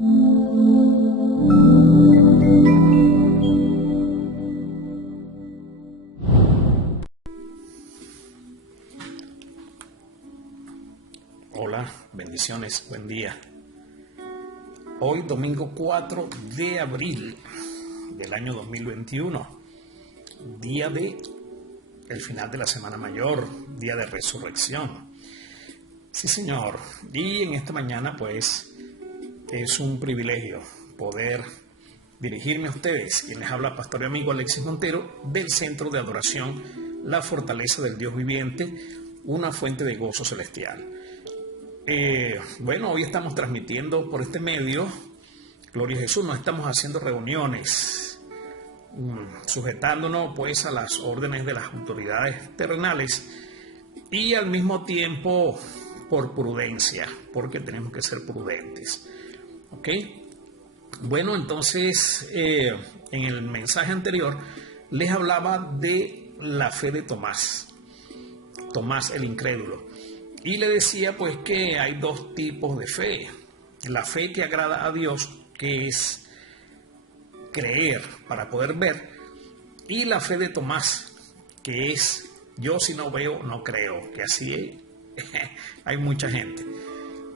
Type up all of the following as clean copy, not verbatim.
Hola, bendiciones, buen día. Hoy domingo 4 de abril del año 2021, día de el final de la Semana Mayor, día de resurrección. Sí, señor. Y en esta mañana, pues, es un privilegio poder dirigirme a ustedes. Quien les habla, pastor y amigo Alexis Montero, del Centro de Adoración La Fortaleza del Dios Viviente, una fuente de gozo celestial. Bueno, hoy estamos transmitiendo por este medio, Gloria a Jesús, no estamos haciendo reuniones, sujetándonos pues a las órdenes de las autoridades terrenales y al mismo tiempo por prudencia, porque tenemos que ser prudentes. ¿Ok? Bueno, entonces en el mensaje anterior les hablaba de la fe de Tomás el incrédulo. Y le decía pues que hay dos tipos de fe. La fe que agrada a Dios, que es creer para poder ver, y la fe de Tomás, que es yo si no veo, no creo, que así hay mucha gente.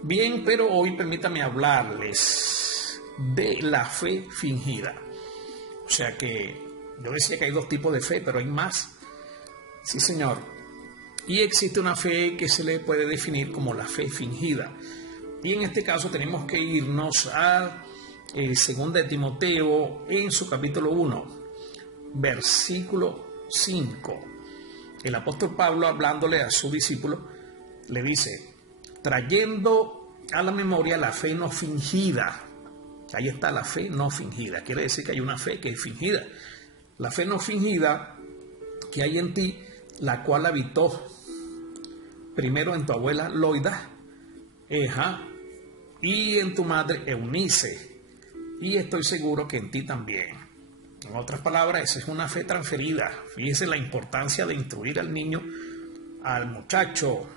Bien, pero hoy permítame hablarles de la fe fingida. O sea que yo decía que hay dos tipos de fe, pero hay más. Sí, señor. Y existe una fe que se le puede definir como la fe fingida. Y en este caso tenemos que irnos a 2 de Timoteo en su capítulo 1, versículo 5. El apóstol Pablo, hablándole a su discípulo, le dice, trayendo a la memoria la fe no fingida. Ahí está la fe no fingida. Quiere decir que hay una fe que es fingida. La fe no fingida que hay en ti, la cual habitó primero en tu abuela Loida, y en tu madre Eunice, y estoy seguro que en ti también. En otras palabras, esa es una fe transferida. Fíjese la importancia de instruir al niño, al muchacho,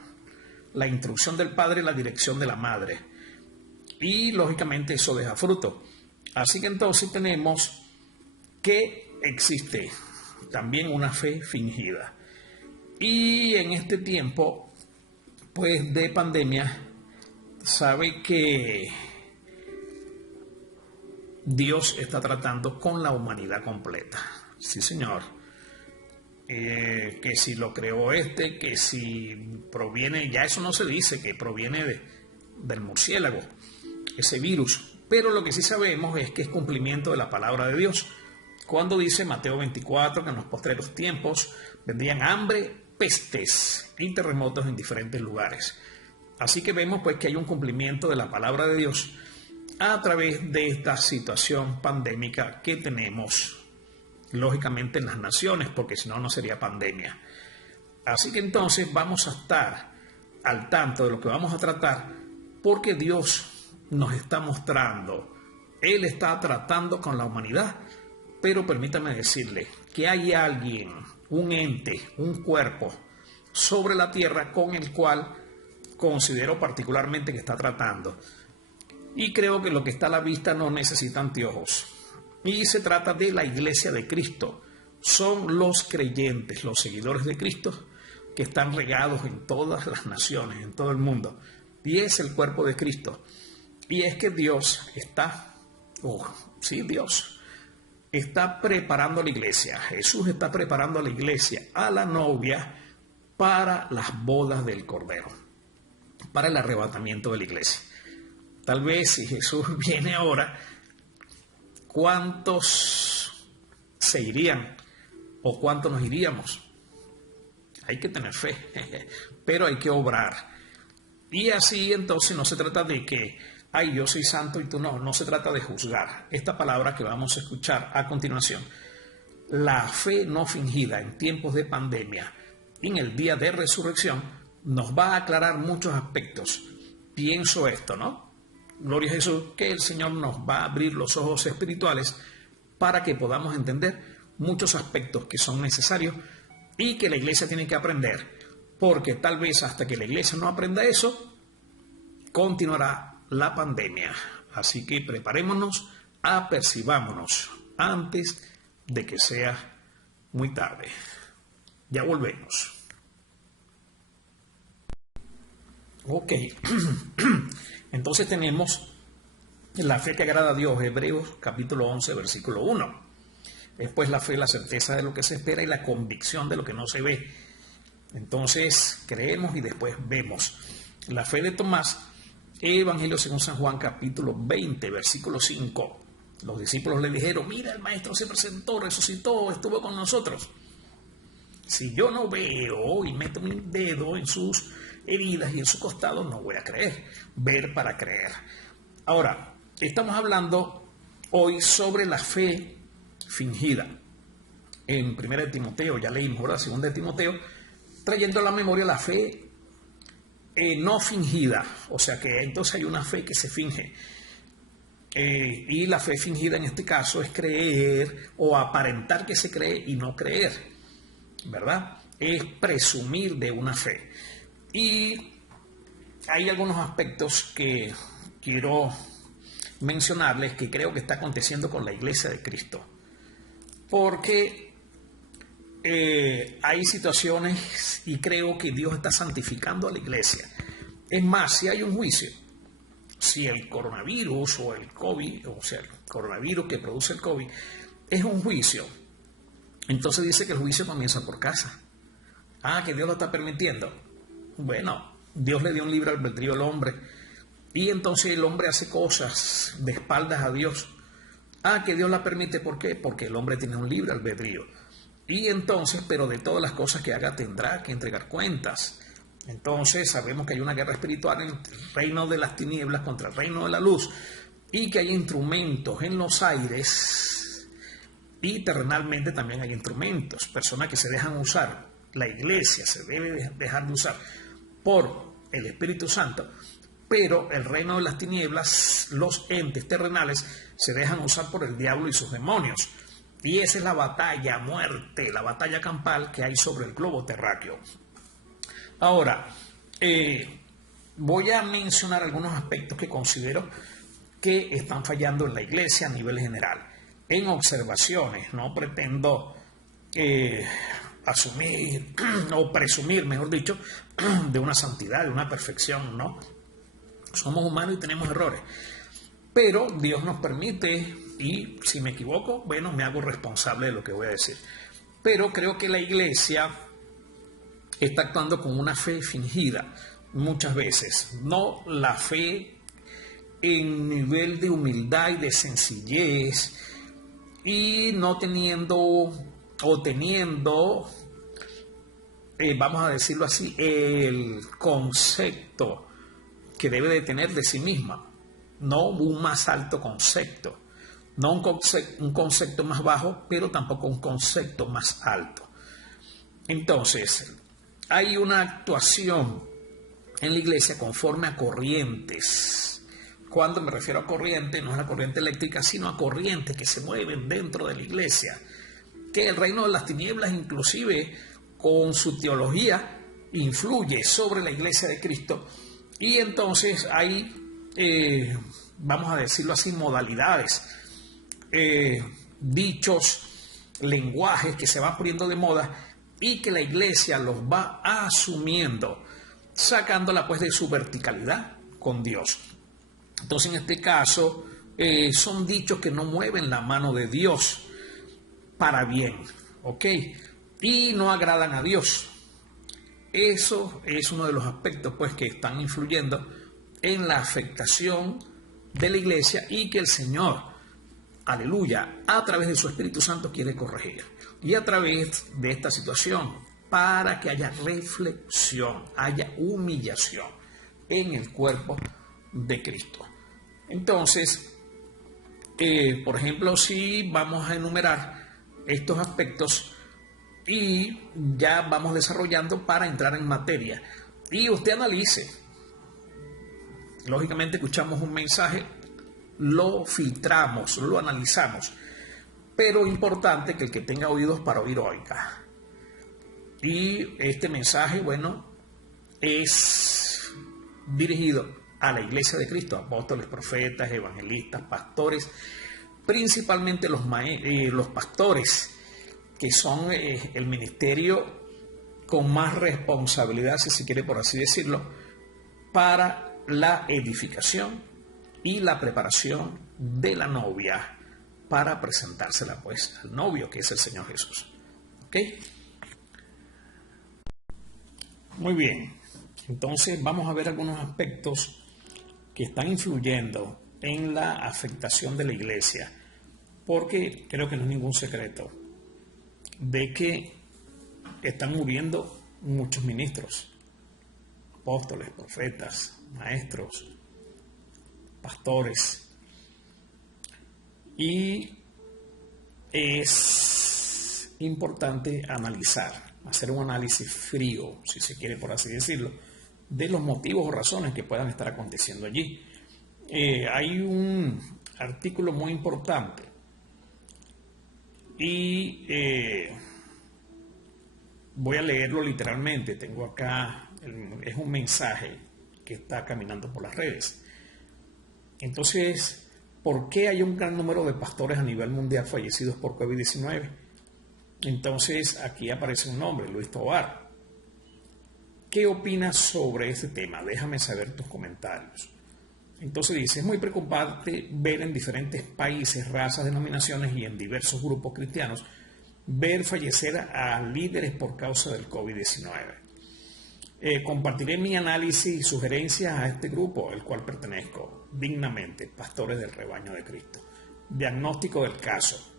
la instrucción del padre, la dirección de la madre. Y lógicamente eso deja fruto. Así que entonces tenemos que existe también una fe fingida. Y en este tiempo, pues de pandemia, sabe que Dios está tratando con la humanidad completa. Sí, señor. Que si lo creó que si proviene, ya eso no se dice que proviene del murciélago, ese virus. Pero lo que sí sabemos es que es cumplimiento de la palabra de Dios. Cuando dice Mateo 24 que en los postreros tiempos vendrían hambre, pestes y terremotos en diferentes lugares. Así que vemos pues que hay un cumplimiento de la palabra de Dios a través de esta situación pandémica que tenemos, lógicamente, en las naciones, porque si no, no sería pandemia. Así que entonces vamos a estar al tanto de lo que vamos a tratar, porque Dios nos está mostrando, Él está tratando con la humanidad, pero permítame decirle que hay alguien, un ente, un cuerpo sobre la tierra con el cual considero particularmente que está tratando. Y creo que lo que está a la vista no necesita anteojos. Y se trata de la Iglesia de Cristo. Son los creyentes, los seguidores de Cristo que están regados en todas las naciones, en todo el mundo. Y es el cuerpo de Cristo. Y es que Dios está, Dios está preparando a la iglesia. Jesús está preparando a la iglesia, a la novia, para las bodas del Cordero, para el arrebatamiento de la iglesia. Tal vez si Jesús viene ahora, ¿cuántos se irían o cuántos nos iríamos? Hay que tener fe, pero hay que obrar. Y así entonces no se trata de que yo soy santo y tú no. No se trata de juzgar. Esta palabra que vamos a escuchar a continuación, la fe no fingida en tiempos de pandemia, en el día de resurrección, nos va a aclarar muchos aspectos. Pienso esto, ¿no? Gloria a Jesús, que el Señor nos va a abrir los ojos espirituales para que podamos entender muchos aspectos que son necesarios y que la iglesia tiene que aprender, porque tal vez hasta que la iglesia no aprenda eso, continuará la pandemia. Así que preparémonos, apercibámonos antes de que sea muy tarde. Ya volvemos. Ok, entonces tenemos la fe que agrada a Dios, Hebreos capítulo 11, versículo 1. Después la fe, la certeza de lo que se espera y la convicción de lo que no se ve. Entonces creemos y después vemos. La fe de Tomás, Evangelio según San Juan capítulo 20, versículo 5. Los discípulos le dijeron, mira, el maestro se presentó, resucitó, estuvo con nosotros. Si yo no veo y meto mi dedo en sus heridas y en su costado, no voy a creer. Ver para creer. Ahora, estamos hablando hoy sobre la fe fingida. En 1 de Timoteo, ya leímos, ¿verdad? 2 de Timoteo, trayendo a la memoria la fe no fingida. O sea que entonces hay una fe que se finge. Y la fe fingida en este caso es creer o aparentar que se cree y no creer, ¿verdad? Es presumir de una fe. Y hay algunos aspectos que quiero mencionarles que creo que está aconteciendo con la Iglesia de Cristo. Porque hay situaciones y creo que Dios está santificando a la Iglesia. Es más, si hay un juicio, si el coronavirus o el COVID, o sea, el coronavirus que produce el COVID, es un juicio, entonces dice que el juicio comienza por casa. Ah, que Dios lo está permitiendo. Bueno, Dios le dio un libre albedrío al hombre y entonces el hombre hace cosas de espaldas a Dios. Ah, que Dios la permite, ¿por qué? Porque el hombre tiene un libre albedrío. Y entonces, pero de todas las cosas que haga tendrá que entregar cuentas. Entonces sabemos que hay una guerra espiritual entre el reino de las tinieblas contra el reino de la luz y que hay instrumentos en los aires y terrenalmente también hay instrumentos, personas que se dejan usar. La iglesia se debe dejar de usar por el Espíritu Santo, pero el reino de las tinieblas, los entes terrenales, se dejan usar por el diablo y sus demonios. Y esa es la batalla a muerte, la batalla campal que hay sobre el globo terráqueo. Ahora, voy a mencionar algunos aspectos que considero que están fallando en la iglesia a nivel general. En observaciones, no pretendo asumir o presumir, mejor dicho, de una santidad, de una perfección, ¿no? Somos humanos y tenemos errores. Pero Dios nos permite, y si me equivoco, bueno, me hago responsable de lo que voy a decir. Pero creo que la iglesia está actuando con una fe fingida muchas veces. No la fe en nivel de humildad y de sencillez y no teniendo o teniendo, vamos a decirlo así, el concepto que debe de tener de sí misma. No un más alto concepto, no un concepto más bajo, pero tampoco un concepto más alto. Entonces, hay una actuación en la iglesia conforme a corrientes. Cuando me refiero a corriente, no es la corriente eléctrica, sino a corrientes que se mueven dentro de la iglesia. Que el reino de las tinieblas, inclusive con su teología, influye sobre la iglesia de Cristo. Y entonces hay, vamos a decirlo así, modalidades, dichos, lenguajes que se van poniendo de moda y que la iglesia los va asumiendo, sacándola pues de su verticalidad con Dios. Entonces en este caso son dichos que no mueven la mano de Dios para bien, ¿ok? Y no agradan a Dios. Eso es uno de los aspectos pues que están influyendo en la afectación de la iglesia y que el Señor, aleluya, a través de su Espíritu Santo quiere corregir. Y a través de esta situación, para que haya reflexión, haya humillación en el cuerpo de Cristo. Entonces, por ejemplo, si vamos a enumerar estos aspectos y ya vamos desarrollando para entrar en materia. Y usted analice. Lógicamente escuchamos un mensaje, lo filtramos, lo analizamos. Pero importante que el que tenga oídos para oír oiga. Y este mensaje, bueno, es dirigido a la iglesia de Cristo, apóstoles, profetas, evangelistas, pastores, principalmente los pastores, que son el ministerio con más responsabilidad, si se quiere por así decirlo, para la edificación y la preparación de la novia para presentársela pues al novio, que es el Señor Jesús. ¿Ok? Muy bien, entonces vamos a ver algunos aspectos que están influyendo en la afectación de la iglesia, porque creo que no es ningún secreto de que están muriendo muchos ministros, apóstoles, profetas, maestros, pastores, y es importante hacer un análisis frío, si se quiere por así decirlo, de los motivos o razones que puedan estar aconteciendo allí. Hay un artículo muy importante y voy a leerlo literalmente. Tengo acá, es un mensaje que está caminando por las redes. Entonces, ¿por qué hay un gran número de pastores a nivel mundial fallecidos por COVID-19? Entonces, aquí aparece un nombre, Luis Tovar. ¿Qué opinas sobre este tema? Déjame saber tus comentarios. Entonces dice, es muy preocupante ver en diferentes países, razas, denominaciones y en diversos grupos cristianos, ver fallecer a líderes por causa del COVID-19. Compartiré mi análisis y sugerencias a este grupo, el cual pertenezco dignamente, pastores del rebaño de Cristo. Diagnóstico del caso.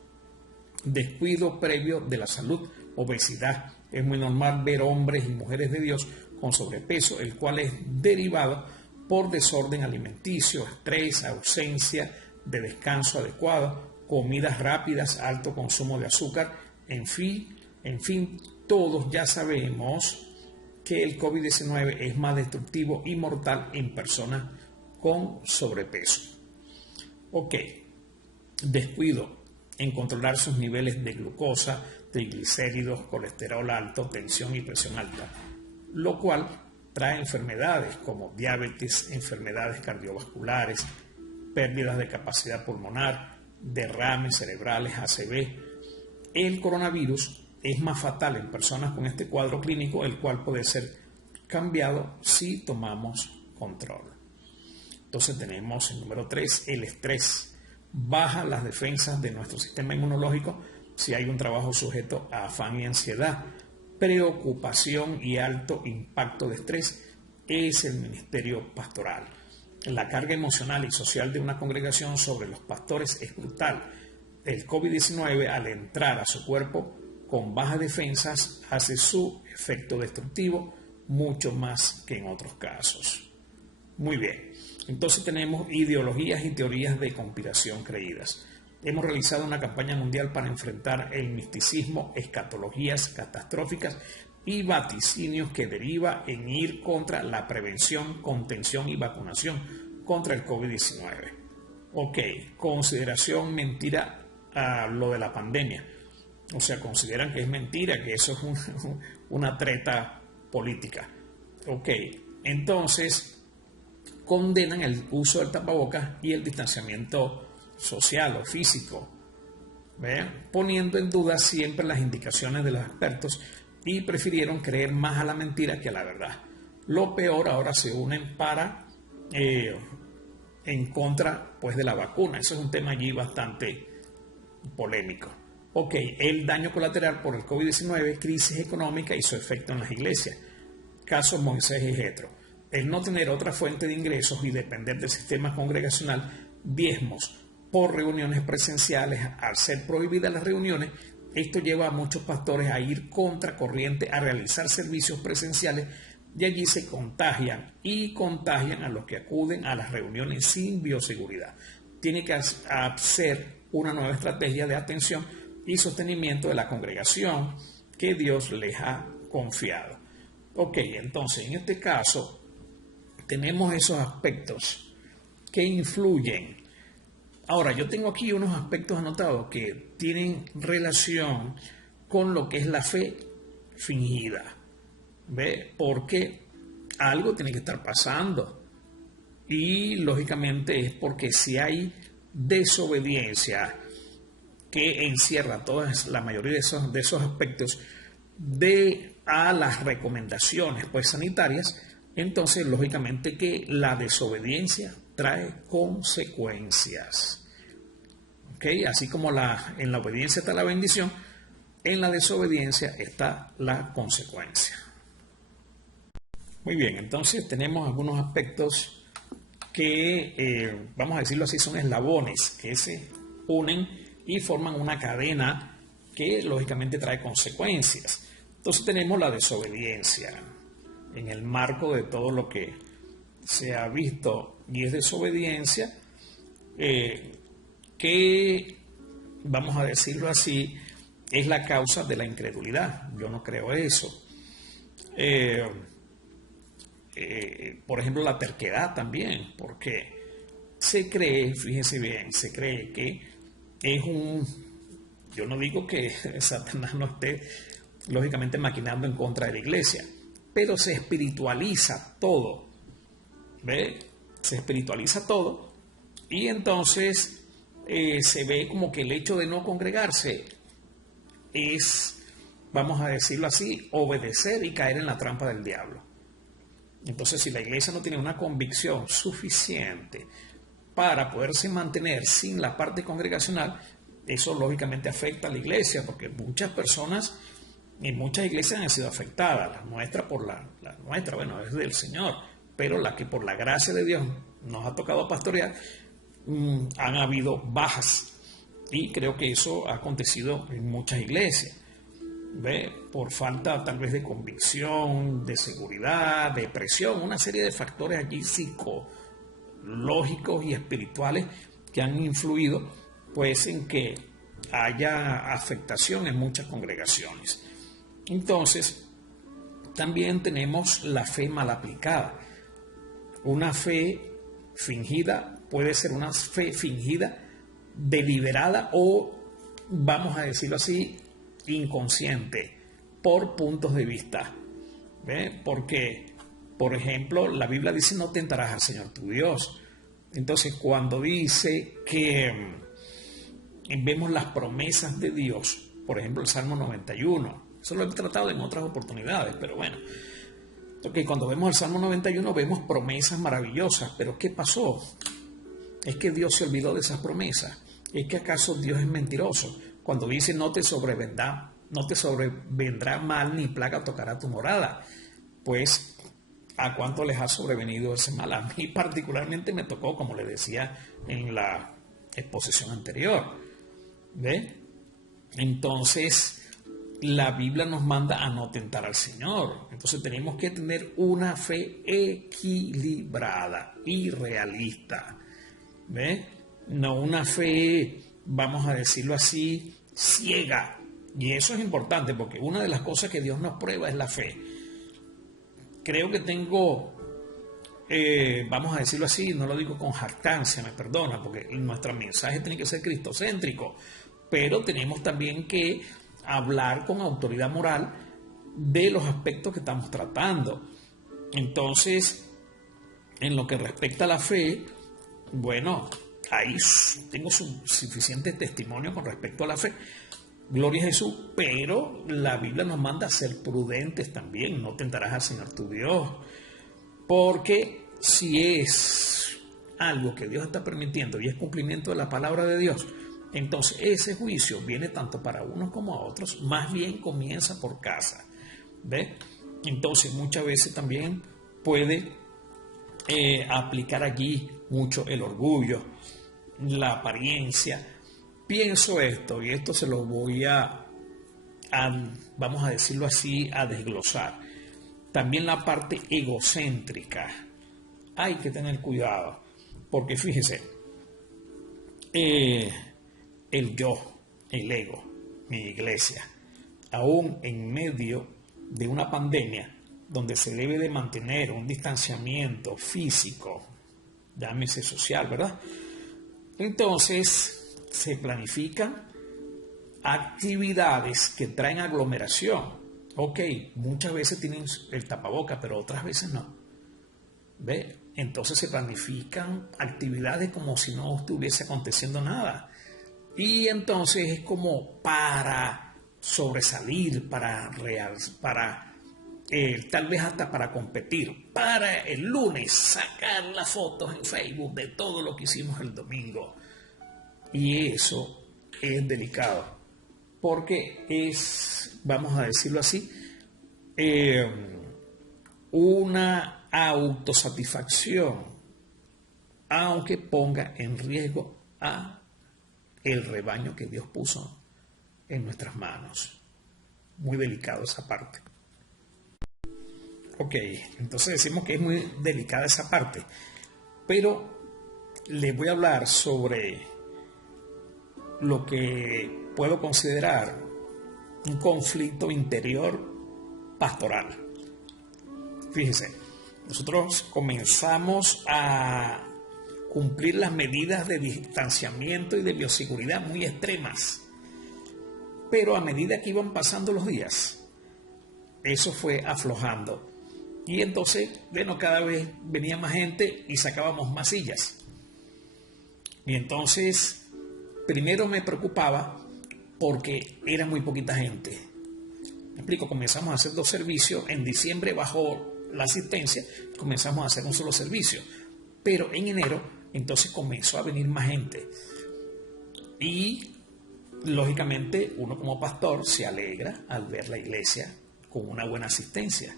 Descuido previo de la salud, obesidad. Es muy normal ver hombres y mujeres de Dios con sobrepeso, el cual es derivado por desorden alimenticio, estrés, ausencia de descanso adecuado, comidas rápidas, alto consumo de azúcar, en fin, todos ya sabemos que el COVID-19 es más destructivo y mortal en personas con sobrepeso. Ok, descuido en controlar sus niveles de glucosa, triglicéridos, colesterol alto, tensión y presión alta, lo cual trae enfermedades como diabetes, enfermedades cardiovasculares, pérdidas de capacidad pulmonar, derrames cerebrales, ACV. El coronavirus es más fatal en personas con este cuadro clínico, el cual puede ser cambiado si tomamos control. Entonces tenemos el número 3, el estrés. Baja las defensas de nuestro sistema inmunológico si hay un trabajo sujeto a afán y ansiedad. Preocupación y alto impacto de estrés es el ministerio pastoral. La carga emocional y social de una congregación sobre los pastores es brutal. El COVID-19, al entrar a su cuerpo con bajas defensas, hace su efecto destructivo mucho más que en otros casos. Muy bien, entonces tenemos ideologías y teorías de conspiración creídas. Hemos realizado una campaña mundial para enfrentar el misticismo, escatologías catastróficas y vaticinios que deriva en ir contra la prevención, contención y vacunación contra el COVID-19. Ok, consideración mentira a lo de la pandemia. O sea, consideran que es mentira, que eso es una treta política. Ok, entonces condenan el uso del tapabocas y el distanciamiento social o físico, poniendo en duda siempre las indicaciones de los expertos y prefirieron creer más a la mentira que a la verdad. Lo peor, ahora se unen para en contra pues de la vacuna. Eso es un tema allí bastante polémico. Ok, el daño colateral por el COVID-19, crisis económica y su efecto en las iglesias. Caso Moisés y Jetro. El no tener otra fuente de ingresos y depender del sistema congregacional, diezmos por reuniones presenciales, al ser prohibidas las reuniones, esto lleva a muchos pastores a ir contracorriente a realizar servicios presenciales y allí se contagian y contagian a los que acuden a las reuniones sin bioseguridad. Tiene que hacer una nueva estrategia de atención y sostenimiento de la congregación que Dios les ha confiado. Ok, entonces en este caso tenemos esos aspectos que influyen. Ahora, yo tengo aquí unos aspectos anotados que tienen relación con lo que es la fe fingida. ¿Ve? Porque algo tiene que estar pasando. Y lógicamente es porque si hay desobediencia que encierra la mayoría de esos aspectos a las recomendaciones pues sanitarias, entonces lógicamente que la desobediencia trae consecuencias. ¿Okay? Así como en la obediencia está la bendición, en la desobediencia está la consecuencia. Muy bien, entonces tenemos algunos aspectos que, vamos a decirlo así, son eslabones que se unen y forman una cadena que lógicamente trae consecuencias. Entonces tenemos la desobediencia en el marco de todo lo que se ha visto y es desobediencia que, vamos a decirlo así, es la causa de la incredulidad. Yo no creo eso. Por ejemplo, la terquedad también, porque se cree, fíjense bien, se cree que es yo no digo que Satanás no esté lógicamente maquinando en contra de la iglesia, pero se espiritualiza todo, ¿ve? Se espiritualiza todo y entonces se ve como que el hecho de no congregarse es, vamos a decirlo así, obedecer y caer en la trampa del diablo. Entonces, si la iglesia no tiene una convicción suficiente para poderse mantener sin la parte congregacional, eso lógicamente afecta a la iglesia, porque muchas personas en muchas iglesias han sido afectadas. La nuestra, bueno, es del Señor, pero la que por la gracia de Dios nos ha tocado pastorear, han habido bajas. Y creo que eso ha acontecido en muchas iglesias. ¿Ve? Por falta tal vez de convicción, de seguridad, de presión, una serie de factores allí psicológicos y espirituales que han influido pues en que haya afectación en muchas congregaciones. Entonces, también tenemos la fe mal aplicada. Una fe fingida puede ser una fe fingida, deliberada o, vamos a decirlo así, inconsciente por puntos de vista. ¿Ve? Porque, por ejemplo, la Biblia dice no tentarás al Señor tu Dios. Entonces, cuando dice que vemos las promesas de Dios, por ejemplo, el Salmo 91, eso lo he tratado en otras oportunidades, pero bueno, porque cuando vemos el Salmo 91 vemos promesas maravillosas, pero ¿qué pasó? Es que Dios se olvidó de esas promesas. ¿Es que acaso Dios es mentiroso? Cuando dice no te sobrevendrá mal ni plaga tocará tu morada, pues ¿a cuánto les ha sobrevenido ese mal? A mí particularmente me tocó, como le decía en la exposición anterior. ¿Ve? Entonces la Biblia nos manda a no tentar al Señor. Entonces tenemos que tener una fe equilibrada y realista. ¿Ve? No una fe, vamos a decirlo así, ciega. Y eso es importante porque una de las cosas que Dios nos prueba es la fe. Creo que tengo, vamos a decirlo así, no lo digo con jactancia, me perdona, porque nuestro mensaje tiene que ser cristocéntrico, pero tenemos también que hablar con autoridad moral de los aspectos que estamos tratando. Entonces, en lo que respecta a la fe, bueno, ahí tengo suficiente testimonio con respecto a la fe. Gloria a Jesús, pero la Biblia nos manda a ser prudentes también. No tentarás al Señor tu Dios, porque si es algo que Dios está permitiendo y es cumplimiento de la palabra de Dios, entonces ese juicio viene tanto para unos como a otros. Más bien comienza por casa. ¿Ve? Entonces muchas veces también puede aplicar allí mucho el orgullo, la apariencia. Pienso esto, y esto se lo voy vamos a decirlo así, a desglosar. También la parte egocéntrica. Hay que tener cuidado, porque fíjese, el yo, el ego, mi iglesia, aún en medio de una pandemia donde se debe de mantener un distanciamiento físico, llámese social, ¿verdad? Entonces se planifican actividades que traen aglomeración. Ok, muchas veces tienen el tapaboca, pero otras veces no. ¿Ve? Entonces se planifican actividades como si no estuviese aconteciendo nada. Y entonces es como para sobresalir, tal vez hasta para competir, para el lunes sacar las fotos en Facebook de todo lo que hicimos el domingo. Y eso es delicado, porque es, vamos a decirlo así, una autosatisfacción, aunque ponga en riesgo a el rebaño que Dios puso en nuestras manos. Muy delicado esa parte. Ok, entonces decimos que es muy delicada esa parte, pero les voy a hablar sobre lo que puedo considerar un conflicto interior pastoral. Fíjense, nosotros comenzamos a cumplir las medidas de distanciamiento y de bioseguridad muy extremas, pero a medida que iban pasando los días, eso fue aflojando. Y entonces, bueno, cada vez venía más gente y sacábamos más sillas. Y entonces, primero me preocupaba porque era muy poquita gente. Me explico, comenzamos a hacer 2 servicios. En diciembre bajó la asistencia, comenzamos a hacer un solo servicio. Pero en enero, entonces comenzó a venir más gente. Y, lógicamente, uno como pastor se alegra al ver la iglesia con una buena asistencia.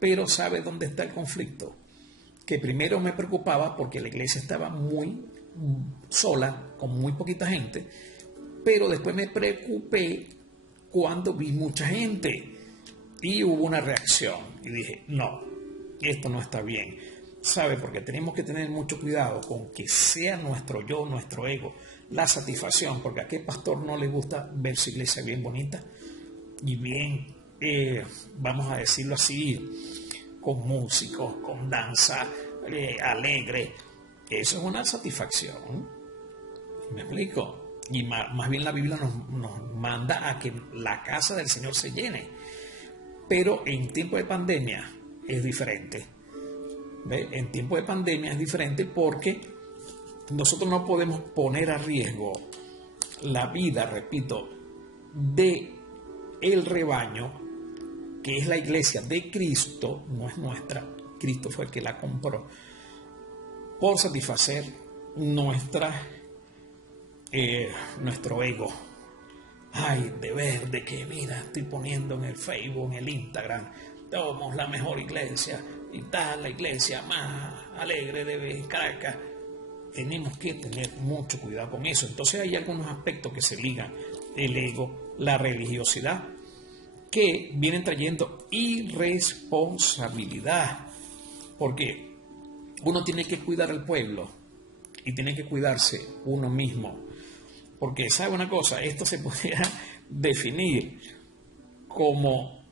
Pero ¿sabe dónde está el conflicto? Que primero me preocupaba porque la iglesia estaba muy sola, con muy poquita gente, pero después me preocupé cuando vi mucha gente y hubo una reacción y dije, no, esto no está bien. ¿Sabe? Porque tenemos que tener mucho cuidado con que sea nuestro yo, nuestro ego, la satisfacción, porque a qué pastor no le gusta ver su iglesia bien bonita y bien, vamos a decirlo así, con músicos, con danza alegre. Eso es una satisfacción. ¿Me explico? Y más bien la Biblia nos manda a que la casa del Señor se llene. Pero en tiempo de pandemia es diferente. ¿Ve? En tiempo de pandemia es diferente porque nosotros no podemos poner a riesgo la vida, repito, de el rebaño, que es la iglesia de Cristo, no es nuestra. Cristo fue el que la compró, por satisfacer nuestro ego. Ay, de ver, de que mira, estoy poniendo en el Facebook, en el Instagram, somos la mejor iglesia y tal, la iglesia más alegre de Caracas. Tenemos que tener mucho cuidado con eso. Entonces hay algunos aspectos que se ligan: el ego, la religiosidad, que vienen trayendo irresponsabilidad, porque uno tiene que cuidar al pueblo y tiene que cuidarse uno mismo, porque sabe una cosa, esto se podría definir como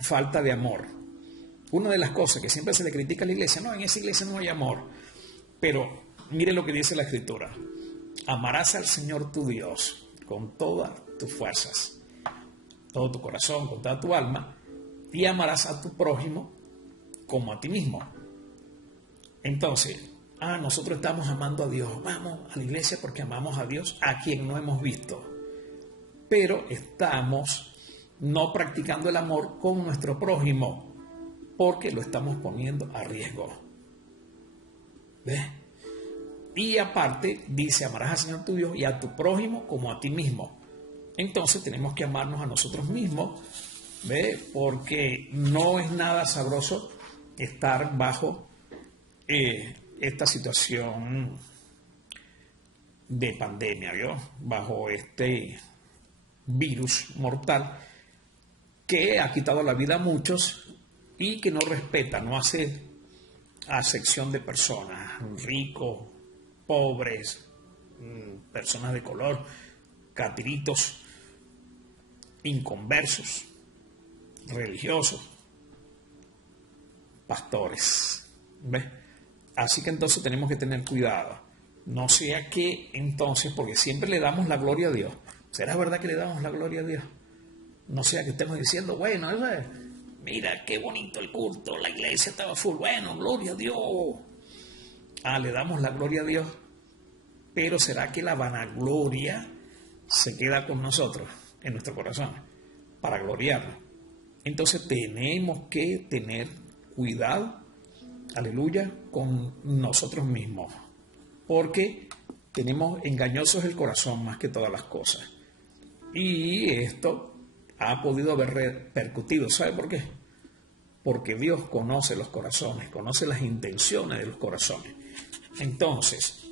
falta de amor. Una de las cosas que siempre se le critica a la iglesia, no, en esa iglesia no hay amor, pero mire lo que dice la Escritura: amarás al Señor tu Dios con todas tus fuerzas, todo tu corazón, con toda tu alma, y amarás a tu prójimo como a ti mismo. Entonces, nosotros estamos amando a Dios, vamos a la iglesia porque amamos a Dios, a quien no hemos visto, pero estamos no practicando el amor con nuestro prójimo porque lo estamos poniendo a riesgo. ¿Ves? Y aparte dice, amarás al Señor tu Dios y a tu prójimo como a ti mismo. Entonces tenemos que amarnos a nosotros mismos, ¿ve? Porque no es nada sabroso estar bajo esta situación de pandemia, ¿vio? Bajo este virus mortal que ha quitado la vida a muchos y que no respeta, no hace acepción de personas, ricos, pobres, personas de color, catiritos, inconversos, religiosos, pastores. ¿Ves? Así que entonces tenemos que tener cuidado. No sea que entonces, porque siempre le damos la gloria a Dios. ¿Será verdad que le damos la gloria a Dios? No sea que estemos diciendo, bueno, mira qué bonito el culto, la iglesia estaba full, bueno, gloria a Dios. Le damos la gloria a Dios, pero ¿será que la vanagloria se queda con nosotros, en nuestro corazón, para gloriarlo? Entonces tenemos que tener cuidado, aleluya, con nosotros mismos, porque tenemos engañosos el corazón más que todas las cosas. Y esto ha podido haber repercutido. ¿Sabe por qué? Porque Dios conoce los corazones, conoce las intenciones de los corazones. Entonces,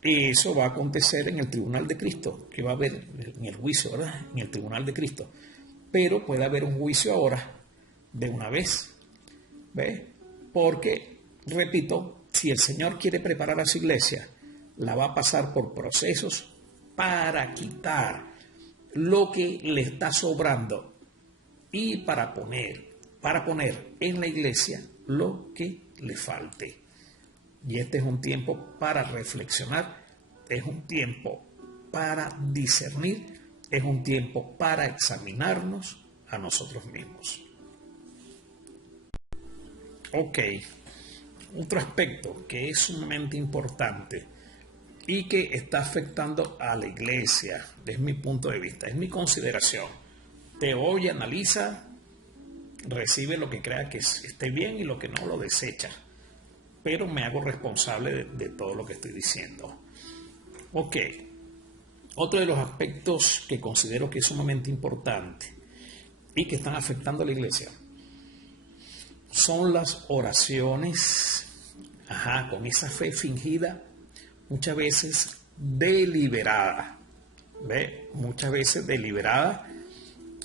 eso va a acontecer en el tribunal de Cristo, que va a haber en el juicio, ¿verdad? En el tribunal de Cristo. Pero puede haber un juicio ahora, de una vez. ¿Ve? Porque, repito, si el Señor quiere preparar a su iglesia, la va a pasar por procesos para quitar lo que le está sobrando y para poner en la iglesia lo que le falte. Y este es un tiempo para reflexionar, es un tiempo para discernir, es un tiempo para examinarnos a nosotros mismos. Ok, otro aspecto que es sumamente importante y que está afectando a la iglesia, desde mi punto de vista, es mi consideración. Te oye, analiza, recibe lo que crea que esté bien y lo que no lo desecha, pero me hago responsable de todo lo que estoy diciendo. Ok, otro de los aspectos que considero que es sumamente importante y que están afectando a la iglesia son las oraciones, con esa fe fingida, muchas veces deliberada, ¿ve? Muchas veces deliberada,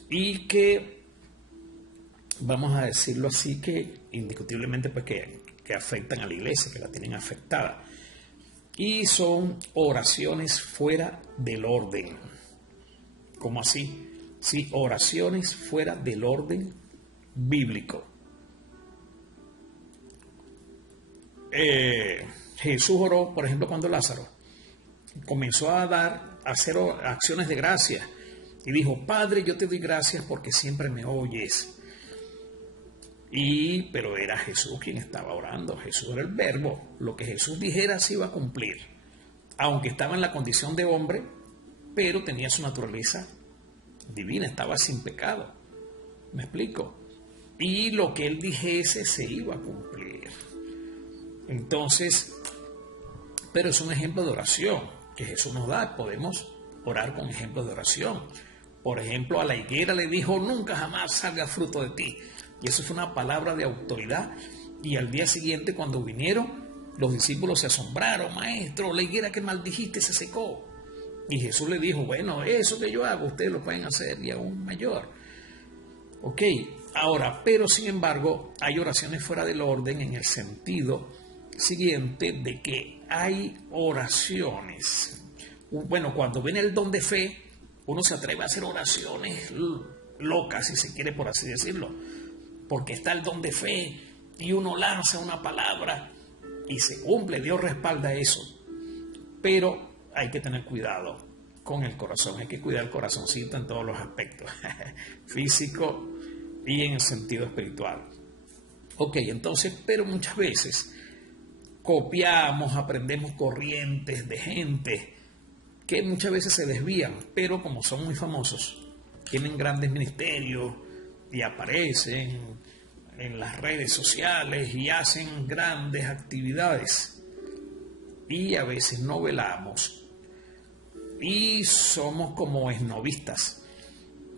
y que, vamos a decirlo así, que indiscutiblemente pues que afectan a la iglesia, que la tienen afectada. Y son oraciones fuera del orden. ¿Cómo así? Sí, oraciones fuera del orden bíblico. Jesús oró, por ejemplo, cuando Lázaro comenzó a hacer acciones de gracia y dijo: Padre, yo te doy gracias porque siempre me oyes. Pero era Jesús quien estaba orando. Jesús era el verbo. Lo que Jesús dijera se iba a cumplir, aunque estaba en la condición de hombre, pero tenía su naturaleza divina, estaba sin pecado. ¿Me explico? Y lo que él dijese se iba a cumplir. Entonces, pero es un ejemplo de oración que Jesús nos da. Podemos orar con ejemplos de oración. Por ejemplo, a la higuera le dijo: nunca jamás salga fruto de ti. Y eso fue una palabra de autoridad. Y al día siguiente, cuando vinieron, los discípulos se asombraron: maestro, la higuera que maldijiste se secó. Y Jesús le dijo: bueno, eso que yo hago, ustedes lo pueden hacer y aún mayor. Ok, ahora, pero sin embargo, hay oraciones fuera del orden en el sentido siguiente de que hay oraciones. Bueno, cuando viene el don de fe, uno se atreve a hacer oraciones locas, si se quiere, por así decirlo, porque está el don de fe y uno lanza una palabra y se cumple, Dios respalda eso. Pero hay que tener cuidado con el corazón, hay que cuidar el corazoncito en todos los aspectos, físico y en el sentido espiritual. Ok, entonces, pero muchas veces copiamos, aprendemos corrientes de gente que muchas veces se desvían, pero como son muy famosos, tienen grandes ministerios y aparecen en las redes sociales y hacen grandes actividades, y a veces no velamos y somos como esnovistas.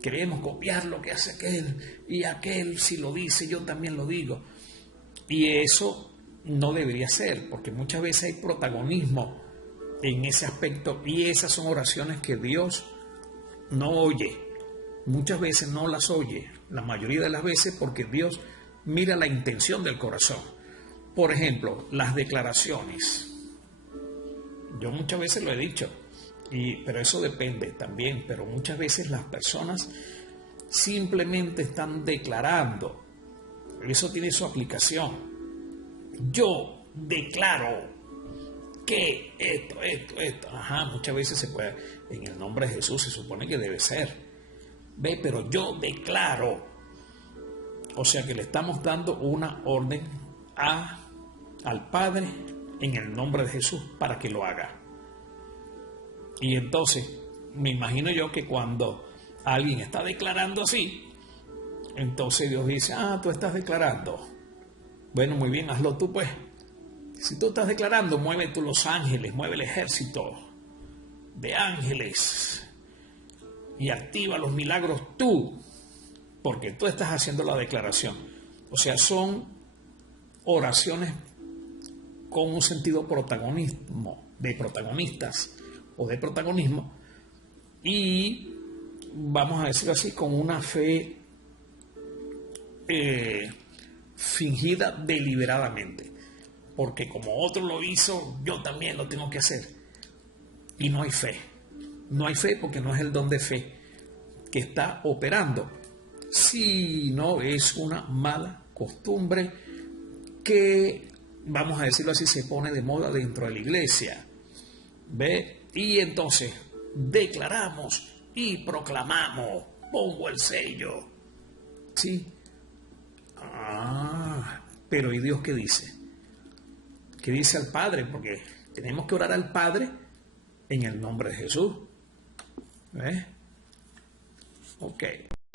Queremos copiar lo que hace aquel, y aquel si lo dice yo también lo digo, y eso no debería ser, porque muchas veces hay protagonismo en ese aspecto, y esas son oraciones que Dios no oye. Muchas veces no las oye, la mayoría de las veces, porque Dios mira la intención del corazón. Por ejemplo, las declaraciones. Yo muchas veces lo he dicho, pero eso depende también, pero muchas veces las personas simplemente están declarando. Eso tiene su aplicación. Yo declaro que esto. Muchas veces se puede, en el nombre de Jesús se supone que debe ser. Pero yo declaro. O sea que le estamos dando una orden al Padre en el nombre de Jesús para que lo haga. Y entonces, me imagino yo que cuando alguien está declarando así, entonces Dios dice, tú estás declarando. Bueno, muy bien, hazlo tú pues. Si tú estás declarando, mueve tú los ángeles, mueve el ejército de ángeles y activa los milagros tú, porque tú estás haciendo la declaración. O sea, son oraciones con un sentido protagonismo, de protagonistas o de protagonismo, y vamos a decirlo así, con una fe fingida deliberadamente, porque como otro lo hizo, yo también lo tengo que hacer. Y no hay fe. No hay fe porque no es el don de fe que está operando, sino es una mala costumbre que, vamos a decirlo así, se pone de moda dentro de la iglesia. ¿Ve? Y entonces declaramos y proclamamos, pongo el sello. ¿Sí? Pero ¿y Dios qué dice? ¿Qué dice al Padre? Porque tenemos que orar al Padre en el nombre de Jesús. ¿Ves? Ok,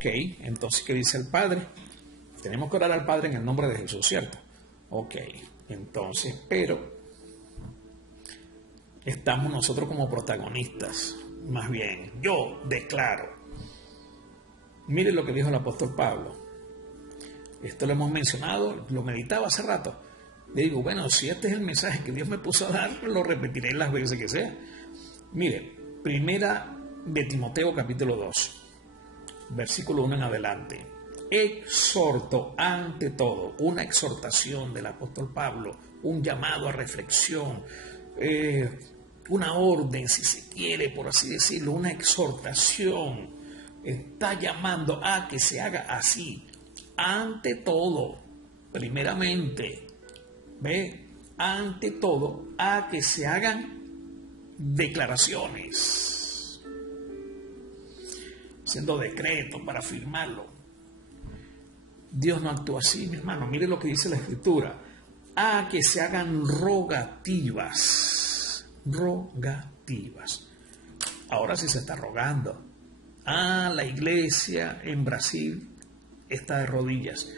entonces ¿qué dice el Padre? Tenemos que orar al Padre en el nombre de Jesús, ¿cierto? Ok, entonces, pero estamos nosotros como protagonistas. Más bien, yo declaro. Mire lo que dijo el apóstol Pablo. Esto lo hemos mencionado, lo meditaba hace rato. Le digo, bueno, si este es el mensaje que Dios me puso a dar, lo repetiré las veces que sea. Mire, primera de Timoteo capítulo 2, versículo 1 en adelante. Exhorto ante todo, una exhortación del apóstol Pablo, un llamado a reflexión, una orden, si se quiere, por así decirlo, una exhortación. Está llamando a que se haga así. Ante todo, primeramente, ¿ve? Ante todo, a que se hagan declaraciones, haciendo decretos para firmarlo. Dios no actúa así, mi hermano. Mire lo que dice la Escritura. A que se hagan rogativas. Rogativas. Ahora sí se está rogando. La iglesia en Brasil está de rodillas.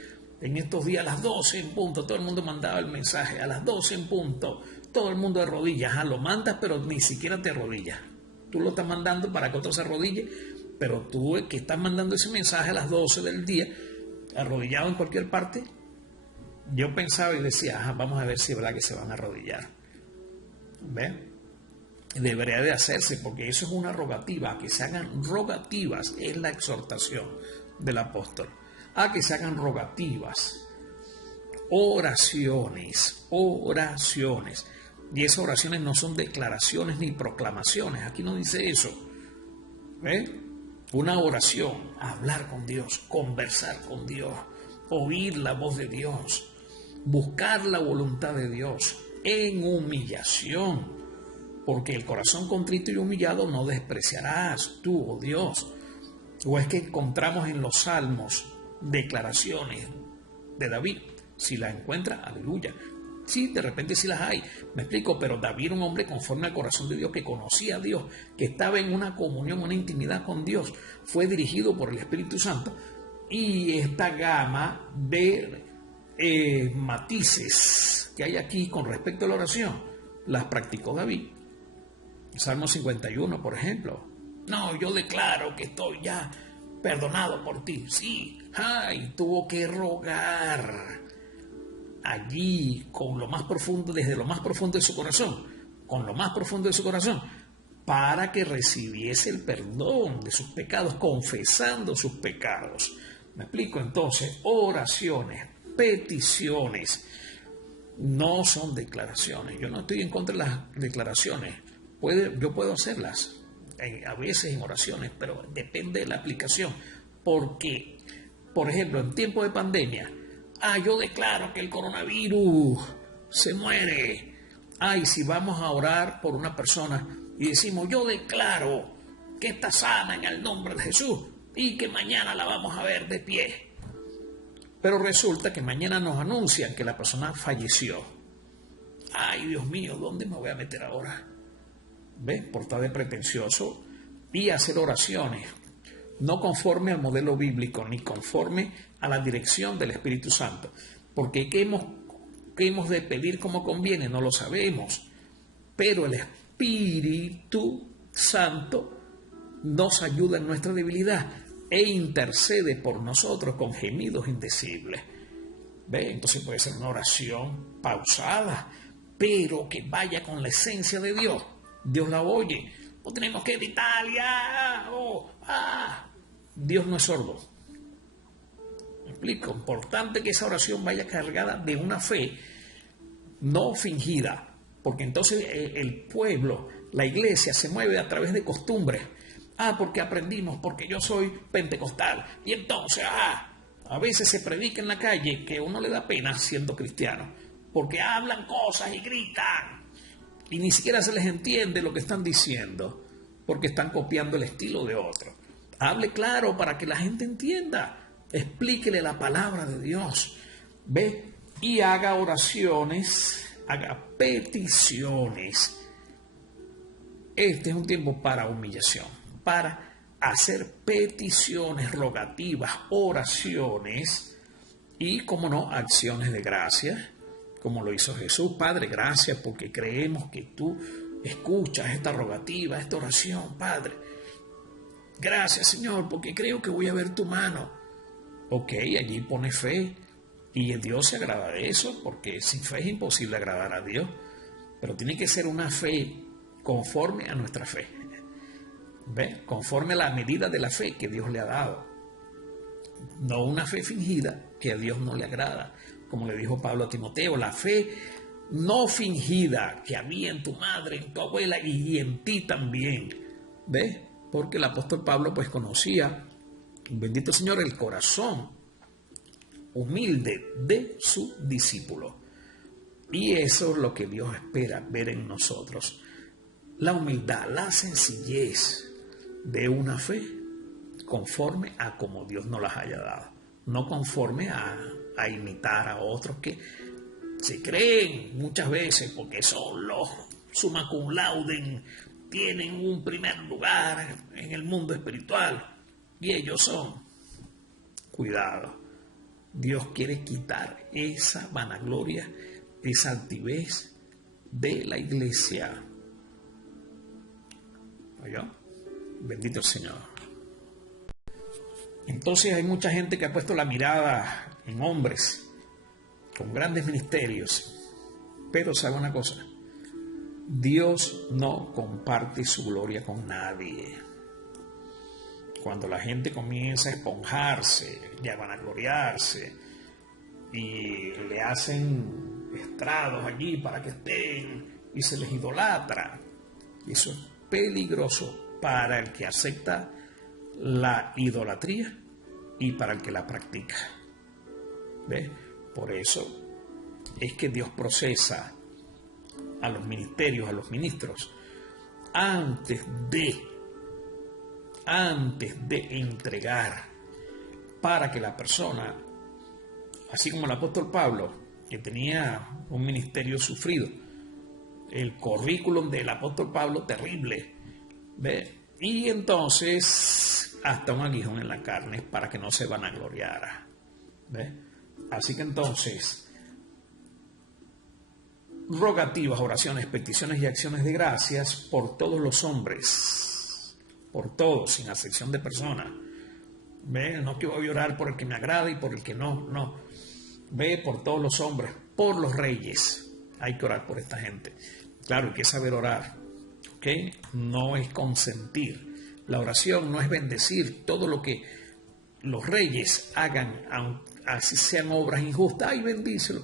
En estos días a las 12 en punto, todo el mundo mandaba el mensaje. A las 12 en punto, todo el mundo de rodillas. Lo mandas, pero ni siquiera te arrodillas. Tú lo estás mandando para que otro se arrodille, pero tú que estás mandando ese mensaje a las 12 del día, arrodillado en cualquier parte, yo pensaba y decía, vamos a ver si es verdad que se van a arrodillar. ¿Ve? Debería de hacerse, porque eso es una rogativa. Que se hagan rogativas es la exhortación del apóstol. A que se hagan rogativas, oraciones. Y esas oraciones no son declaraciones ni proclamaciones. Aquí no dice eso. ¿Ve? Una oración, hablar con Dios, conversar con Dios, oír la voz de Dios, buscar la voluntad de Dios en humillación, porque el corazón contrito y humillado no despreciarás tú, oh Dios. O es que encontramos en los salmos declaraciones de David. Si las encuentra, aleluya. Sí, de repente sí las hay, me explico, pero David era un hombre conforme al corazón de Dios, que conocía a Dios, que estaba en una comunión, una intimidad con Dios, fue dirigido por el Espíritu Santo, y esta gama de matices que hay aquí con respecto a la oración, las practicó David. Salmo 51, por ejemplo. No, yo declaro que estoy ya perdonado por ti. Sí, tuvo que rogar allí con lo más profundo, desde lo más profundo de su corazón, con lo más profundo de su corazón, para que recibiese el perdón de sus pecados, confesando sus pecados. ¿Me explico? Entonces, oraciones, peticiones, no son declaraciones. Yo no estoy en contra de las declaraciones. Yo puedo hacerlas a veces en oraciones, pero depende de la aplicación. Porque, por ejemplo, en tiempo de pandemia, yo declaro que el coronavirus se muere. Y si vamos a orar por una persona y decimos, yo declaro que está sana en el nombre de Jesús y que mañana la vamos a ver de pie. Pero resulta que mañana nos anuncian que la persona falleció. Ay, Dios mío, ¿dónde me voy a meter ahora? ¿Ves? Por estar de pretencioso y hacer oraciones no conforme al modelo bíblico ni conforme a la dirección del Espíritu Santo. Porque ¿qué hemos de pedir como conviene? No lo sabemos. Pero el Espíritu Santo nos ayuda en nuestra debilidad e intercede por nosotros con gemidos indecibles. ¿Ve? Entonces puede ser una oración pausada, pero que vaya con la esencia de Dios. Dios la oye. No tenemos que gritar ya. Dios no es sordo. ¿Me explico? Importante que esa oración vaya cargada de una fe no fingida, porque entonces el pueblo, la iglesia se mueve a través de costumbres. Porque aprendimos, porque yo soy pentecostal. Y entonces, a veces se predica en la calle que a uno le da pena siendo cristiano, porque hablan cosas y gritan. Y ni siquiera se les entiende lo que están diciendo, porque están copiando el estilo de otro. Hable claro para que la gente entienda. Explíquele la palabra de Dios. Ve y haga oraciones, haga peticiones. Este es un tiempo para humillación, para hacer peticiones, rogativas, oraciones y, como no, acciones de gracia, como lo hizo Jesús. Padre, gracias porque creemos que tú escuchas esta rogativa, esta oración, Padre. Gracias, Señor, porque creo que voy a ver tu mano. Ok, allí pone fe y Dios se agrada de eso, porque sin fe es imposible agradar a Dios, pero tiene que ser una fe conforme a nuestra fe. ¿Ve? Conforme a la medida de la fe que Dios le ha dado. No una fe fingida que a Dios no le agrada. Como le dijo Pablo a Timoteo, la fe no fingida que había en tu madre, en tu abuela y en ti también. ¿Ves? Porque el apóstol Pablo pues conocía, bendito Señor, el corazón humilde de su discípulo. Y eso es lo que Dios espera ver en nosotros. La humildad, la sencillez de una fe conforme a como Dios nos las haya dado, no conforme a imitar a otros que se creen muchas veces porque son los summa cum laude, tienen un primer lugar en el mundo espiritual y ellos son. Cuidado, Dios quiere quitar esa vanagloria, esa altivez de la iglesia. ¿Oyó? Bendito el Señor. Entonces hay mucha gente que ha puesto la mirada en hombres con grandes ministerios, pero sabe una cosa: Dios no comparte su gloria con nadie. Cuando la gente comienza a esponjarse y a vanagloriarse y le hacen estrados allí para que estén y se les idolatra, eso es peligroso para el que acepta la idolatría y para el que la practica. ¿Ves? Por eso es que Dios procesa a los ministerios, a los ministros, antes de entregar, para que la persona, así como el apóstol Pablo, que tenía un ministerio sufrido, el currículum del apóstol Pablo terrible, ¿ve? Y entonces hasta un aguijón en la carne para que no se vanagloriara, ¿ve? Así que entonces, rogativas, oraciones, peticiones y acciones de gracias por todos los hombres, por todos, sin acepción de persona. ¿Ve? No que voy a orar por el que me agrada y por el que no. Ve, por todos los hombres, por los reyes. Hay que orar por esta gente. Claro, hay que saber orar, ¿ok? No es consentir. La oración no es bendecir todo lo que los reyes hagan, así sean obras injustas. ¡Ay, bendícelo!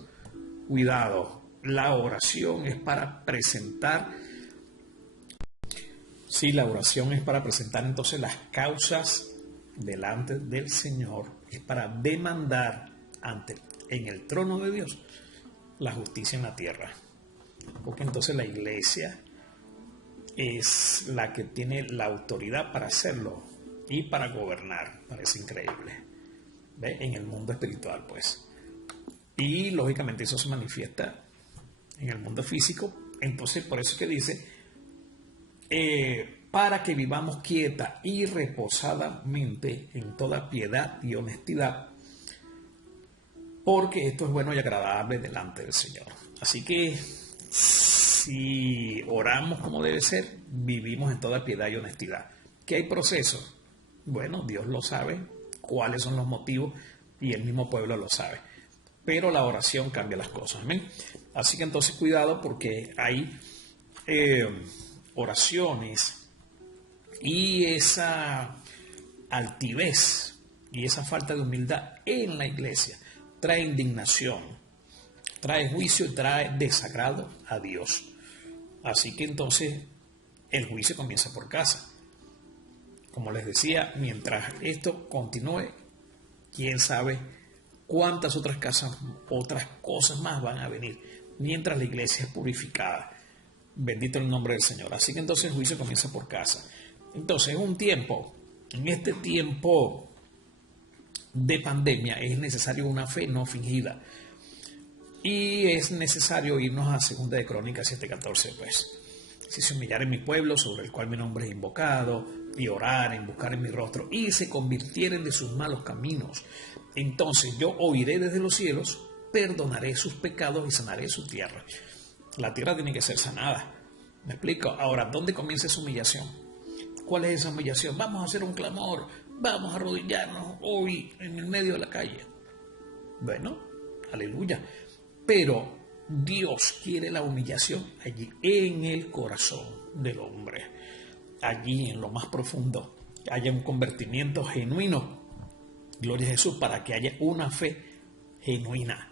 Cuidado, la oración es para presentar. Sí, la oración es para presentar entonces las causas delante del Señor. Es para demandar en el trono de Dios la justicia en la tierra. Porque entonces la iglesia es la que tiene la autoridad para hacerlo y para gobernar. Parece increíble. ¿ve? En el mundo espiritual, pues. Y lógicamente eso se manifiesta en el mundo físico. Entonces, por eso es que dice, para que vivamos quieta y reposadamente en toda piedad y honestidad, porque esto es bueno y agradable delante del Señor. Así que si oramos como debe ser, vivimos en toda piedad y honestidad. ¿Que hay procesos? Bueno, Dios lo sabe, cuáles son los motivos, y el mismo pueblo lo sabe. Pero la oración cambia las cosas. ¿Amén? Así que entonces cuidado, porque hay oraciones y esa altivez y esa falta de humildad en la iglesia trae indignación, trae juicio y trae desagrado a Dios. Así que entonces el juicio comienza por casa. Como les decía, mientras esto continúe, quién sabe cuántas otras cosas más van a venir, mientras la iglesia es purificada. Bendito el nombre del Señor. Así que entonces el juicio comienza por casa. Entonces es un tiempo, en este tiempo de pandemia es necesario una fe no fingida. Y es necesario irnos a 2 de Crónicas 7:14, pues. Si se humillare mi pueblo, sobre el cual mi nombre es invocado, y oraren, buscaren mi rostro, y se convirtieren de sus malos caminos, entonces yo oiré desde los cielos, perdonaré sus pecados y sanaré su tierra. La tierra tiene que ser sanada. ¿Me explico? Ahora, ¿dónde comienza esa humillación? ¿Cuál es esa humillación? Vamos a hacer un clamor, vamos a arrodillarnos hoy en el medio de la calle. Bueno, aleluya. Pero Dios quiere la humillación allí, en el corazón del hombre, allí en lo más profundo, que haya un convertimiento genuino, gloria a Jesús, para que haya una fe genuina.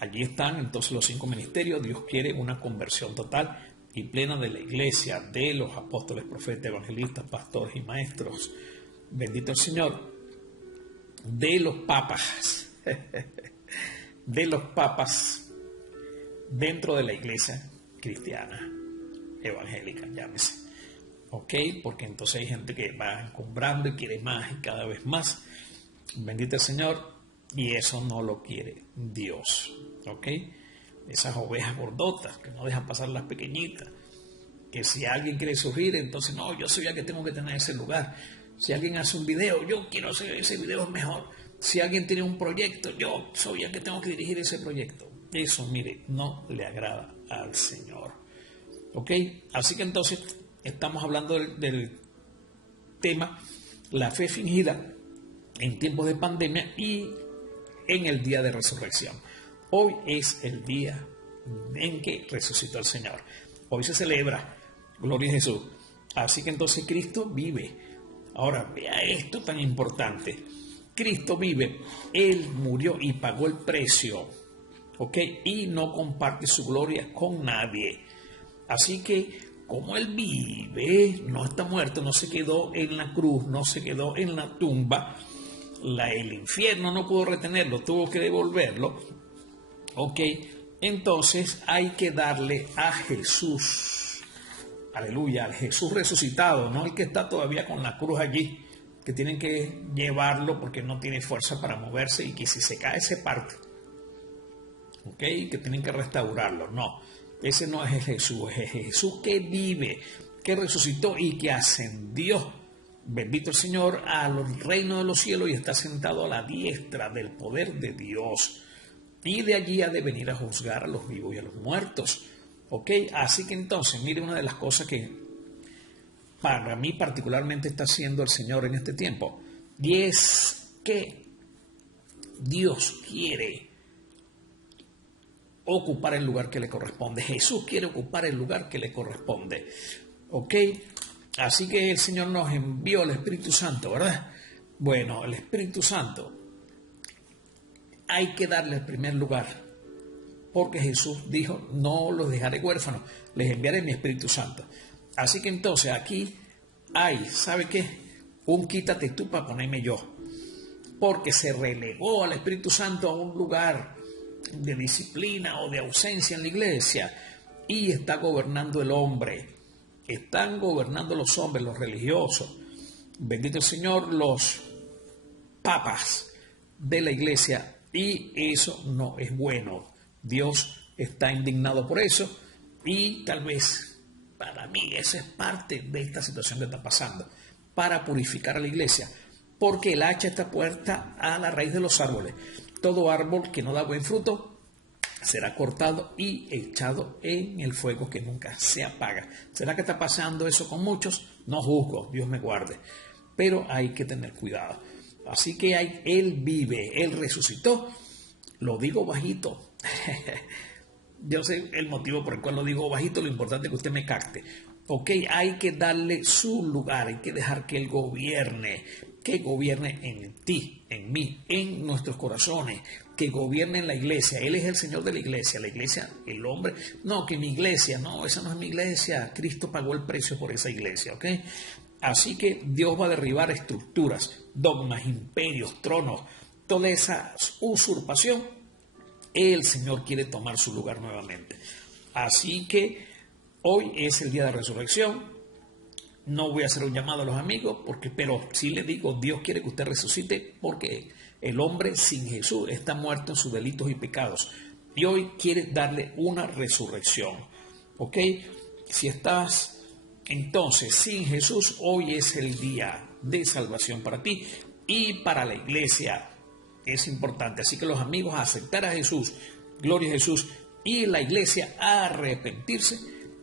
Allí están entonces los 5 ministerios. Dios quiere una conversión total y plena de la iglesia, de los apóstoles, profetas, evangelistas, pastores y maestros. Bendito el Señor. De los papas, de los papas dentro de la iglesia cristiana, evangélica, llámese. ¿Ok? Porque entonces hay gente que va encumbrando y quiere más y cada vez más. Bendito el Señor. Y eso no lo quiere Dios. ¿Ok? Esas ovejas gordotas que no dejan pasar las pequeñitas. Que si alguien quiere surgir, entonces no, yo soy el que tengo que tener ese lugar. Si alguien hace un video, yo quiero hacer ese video mejor. Si alguien tiene un proyecto, yo soy el que tengo que dirigir ese proyecto. Eso, mire, no le agrada al Señor. ¿Ok? Así que entonces estamos hablando del tema, la fe fingida en tiempos de pandemia y en el día de resurrección. Hoy es el día en que resucitó el Señor. Hoy se celebra, gloria a Jesús. Así que entonces Cristo vive. Ahora, vea esto tan importante. Cristo vive, Él murió y pagó el precio, ¿ok? Y no comparte su gloria con nadie. Así que, como Él vive, no está muerto, no se quedó en la cruz, no se quedó en la tumba, el infierno no pudo retenerlo, tuvo que devolverlo, ¿ok? Entonces hay que darle a Jesús, aleluya, al Jesús resucitado, no el que está todavía con la cruz allí, que tienen que llevarlo porque no tiene fuerza para moverse y que si se cae se parte, ¿ok? Que tienen que restaurarlo. No, ese no es el Jesús, es el Jesús que vive, que resucitó y que ascendió, bendito el Señor, al reino de los cielos y está sentado a la diestra del poder de Dios. Y de allí ha de venir a juzgar a los vivos y a los muertos. ¿Ok? Así que entonces, mire una de las cosas que para mí particularmente está haciendo el Señor en este tiempo. Y es que Dios quiere ocupar el lugar que le corresponde. Jesús quiere ocupar el lugar que le corresponde. ¿Ok? Así que el Señor nos envió el Espíritu Santo, ¿verdad? Bueno, el Espíritu Santo hay que darle el primer lugar, porque Jesús dijo, no los dejaré huérfanos, les enviaré mi Espíritu Santo. Así que entonces aquí hay, ¿sabe qué? Un quítate tú para ponerme yo, porque se relegó al Espíritu Santo a un lugar de disciplina o de ausencia en la iglesia y está gobernando el hombre, están gobernando los hombres, los religiosos, bendito el Señor, los papas, de la iglesia y eso no es bueno. Dios está indignado por eso y tal vez para mí esa es parte de esta situación que está pasando, para purificar a la iglesia, porque el hacha está puesta a la raíz de los árboles. Todo árbol que no da buen fruto será cortado y echado en el fuego que nunca se apaga. ¿Será que está pasando eso con muchos? No juzgo, Dios me guarde, pero hay que tener cuidado. Así que Él vive, Él resucitó. Lo digo bajito. Yo sé el motivo por el cual lo digo bajito, lo importante es que usted me capte. Ok, hay que darle su lugar, hay que dejar que Él gobierne, en ti, en mí, en nuestros corazones, que gobierne en la iglesia. Él es el Señor de la iglesia, el hombre, no, que mi iglesia, no, esa no es mi iglesia, Cristo pagó el precio por esa iglesia, ok. Así que Dios va a derribar estructuras, dogmas, imperios, tronos, toda esa usurpación. El Señor quiere tomar su lugar nuevamente. Así que hoy es el día de resurrección. No voy a hacer un llamado a los amigos, pero sí le digo, Dios quiere que usted resucite porque el hombre sin Jesús está muerto en sus delitos y pecados. Y hoy quiere darle una resurrección. ¿Ok? Si estás entonces sin Jesús, hoy es el día de salvación para ti y para la iglesia. Es importante. Así que los amigos a aceptar a Jesús, gloria a Jesús, y la iglesia a arrepentirse,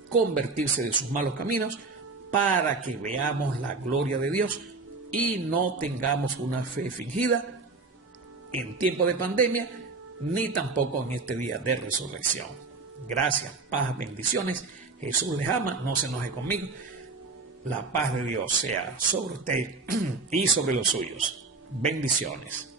convertirse de sus malos caminos, para que veamos la gloria de Dios y no tengamos una fe fingida en tiempo de pandemia, ni tampoco en este día de resurrección. Gracias, paz, bendiciones. Jesús les ama, no se enoje conmigo. La paz de Dios sea sobre usted y sobre los suyos. Bendiciones.